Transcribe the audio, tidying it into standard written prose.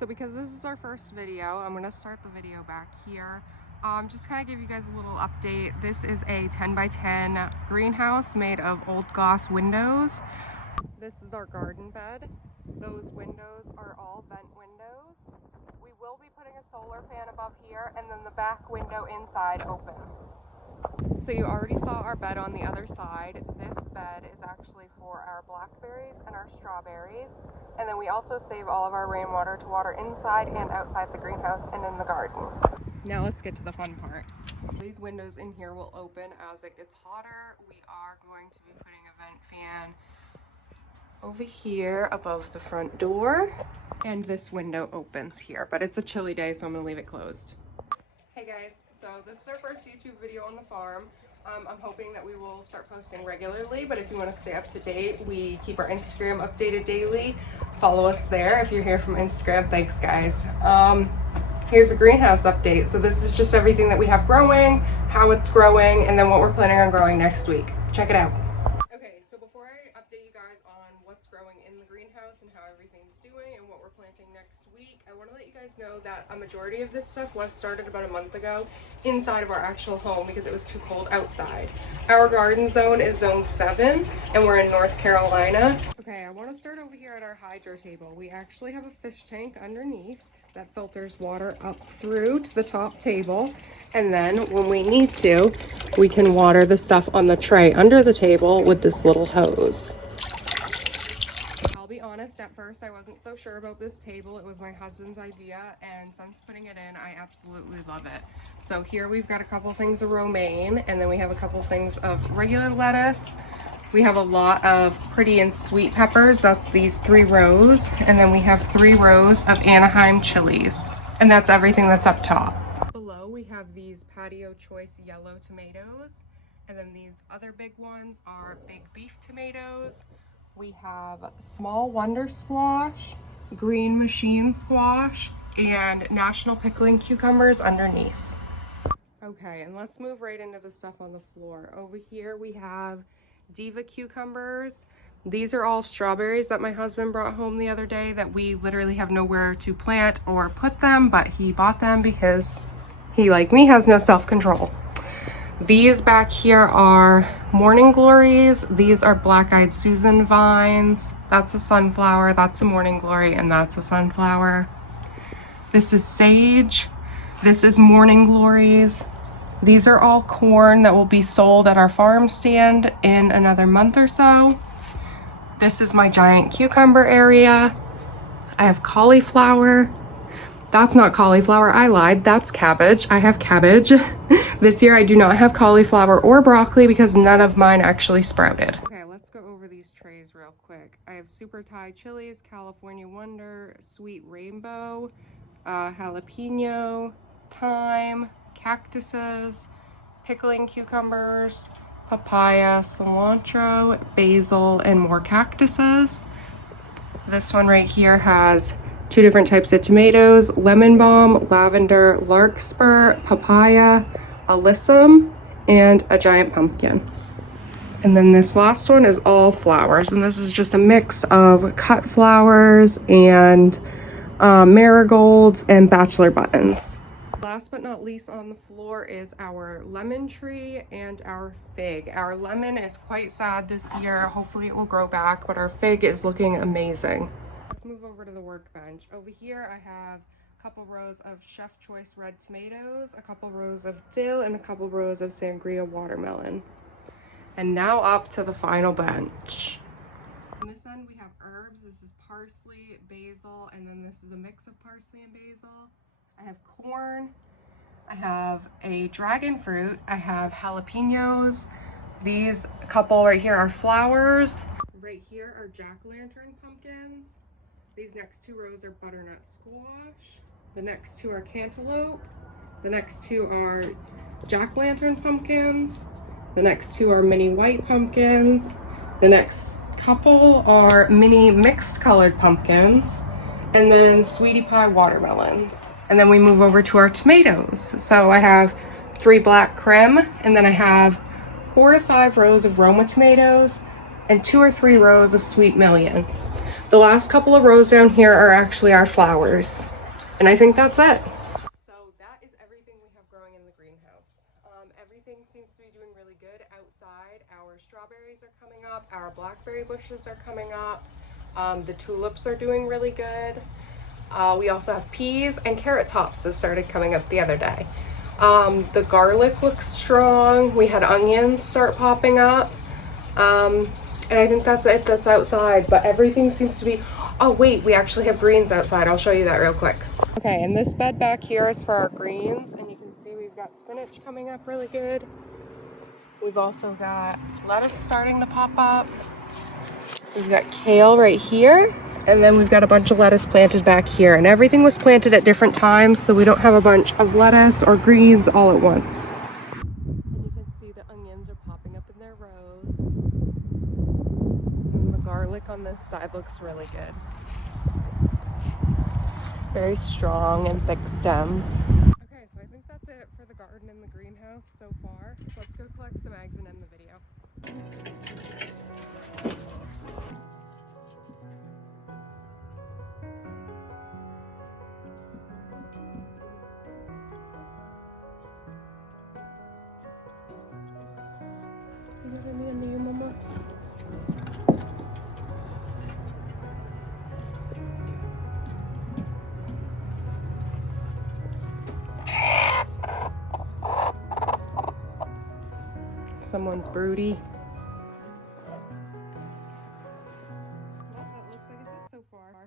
So because this is our first video, I'm gonna start the video back here. Just kind of give you guys a little update. This is a 10 by 10 greenhouse made of old glass windows. This is our garden bed. Those windows are all vent windows. We will be putting a solar fan above here, and then the back window inside opens. So you already saw our bed on the other side. This bed is actually for our blackberries and our strawberries. And then we also save all of our rainwater to water inside and outside the greenhouse and in the garden. Now let's get to the fun part. These windows in here will open as it gets hotter. We are going to be putting a vent fan over here above the front door. And this window opens here, but it's a chilly day, so I'm gonna leave it closed. Hey guys, so this is our first YouTube video on the farm. I'm hoping that we will start posting regularly, but if you want to stay up to date, we keep our Instagram updated daily. Follow us there if you're here from Instagram. Thanks guys. Here's a greenhouse update. So this is just everything that we have growing, how it's growing, and then what we're planning on growing next week. Check it out. Okay, so before I update you guys on what's growing in the greenhouse and how everything's doing and what we're planting next week, I want to let you guys know that a majority of this stuff was started about a month ago inside of our actual home because it was too cold outside. Our garden zone is zone 7 and we're in North Carolina. Okay, I want to start over here at our hydro table. We actually have a fish tank underneath that filters water up through to the top table, and then when we need to, we can water the stuff on the tray under the table with this little hose. I'll be honest, at first I wasn't so sure about this table. It was my husband's idea, and since putting it in, I absolutely love it. So here we've got a couple things of romaine, and then we have a couple things of regular lettuce. We have a lot of pretty and sweet peppers. That's these 3 rows. And then we have 3 rows of Anaheim chilies. And that's everything that's up top. Below we have these Patio Choice yellow tomatoes. And then these other big ones are big beef tomatoes. We have small wonder squash, green machine squash, and national pickling cucumbers underneath. Okay, and let's move right into the stuff on the floor. Over here we have Diva cucumbers. These are all strawberries that my husband brought home the other day that we literally have nowhere to plant or put them, but he bought them because he, like me, has no self-control. These back here are morning glories. These are black-eyed Susan vines. That's a sunflower, that's a morning glory, and that's a sunflower. This is sage. This is morning glories. These are all corn that will be sold at our farm stand in another month or so. This is my giant cucumber area. I have cauliflower. That's not cauliflower, I lied, that's cabbage. I have cabbage. This year I do not have cauliflower or broccoli because none of mine actually sprouted. Okay, let's go over these trays real quick. I have Super Thai chilies, California Wonder, Sweet Rainbow, jalapeno, thyme, cactuses, pickling cucumbers, papaya, cilantro, basil, and more cactuses. This one right here has 2 different types of tomatoes, lemon balm, lavender, larkspur, papaya, alyssum, and a giant pumpkin. And then this last one is all flowers, and this is just a mix of cut flowers and marigolds and bachelor buttons. Last but not least on the floor is our lemon tree and our fig. Our lemon is quite sad this year. Hopefully it will grow back, but our fig is looking amazing. Let's move over to the workbench. Over here I have a couple rows of Chef Choice red tomatoes, a couple rows of dill, and a couple rows of sangria watermelon. And now up to the final bench. On this end we have herbs. This is parsley, basil, and then this is a mix of parsley and basil. I have corn, I have a dragon fruit, I have jalapenos. These couple right here are flowers. Right here are jack-o'-lantern pumpkins. These next 2 rows are butternut squash. The next 2 are cantaloupe. The next 2 are jack-o'-lantern pumpkins. The next 2 are mini white pumpkins. The next couple are mini mixed colored pumpkins. And then sweetie pie watermelons. And then we move over to our tomatoes. So I have 3 black creme, and then I have 4 to 5 rows of Roma tomatoes and 2 or 3 rows of sweet million. The last couple of rows down here are actually our flowers. And I think that's it. So that is everything we have growing in the greenhouse. Everything seems to be doing really good outside. Our strawberries are coming up. Our blackberry bushes are coming up. The tulips are doing really good. We also have peas and carrot tops that started coming up the other day. The garlic looks strong. We had onions start popping up. And I think that's it, that's outside, but everything seems to be, oh wait, we actually have greens outside. I'll show you that real quick. Okay, and this bed back here is for our greens, and you can see we've got spinach coming up really good. We've also got lettuce starting to pop up. We've got kale right here, and then we've got a bunch of lettuce planted back here, and everything was planted at different times, so we don't have a bunch of lettuce or greens all at once. And you can see the onions are popping up in their rows. And the garlic on this side looks really good. Very strong and thick stems. Okay, so I think that's it for the garden and the greenhouse so far. Let's go collect some eggs and end the video. Mama. Someone's broody.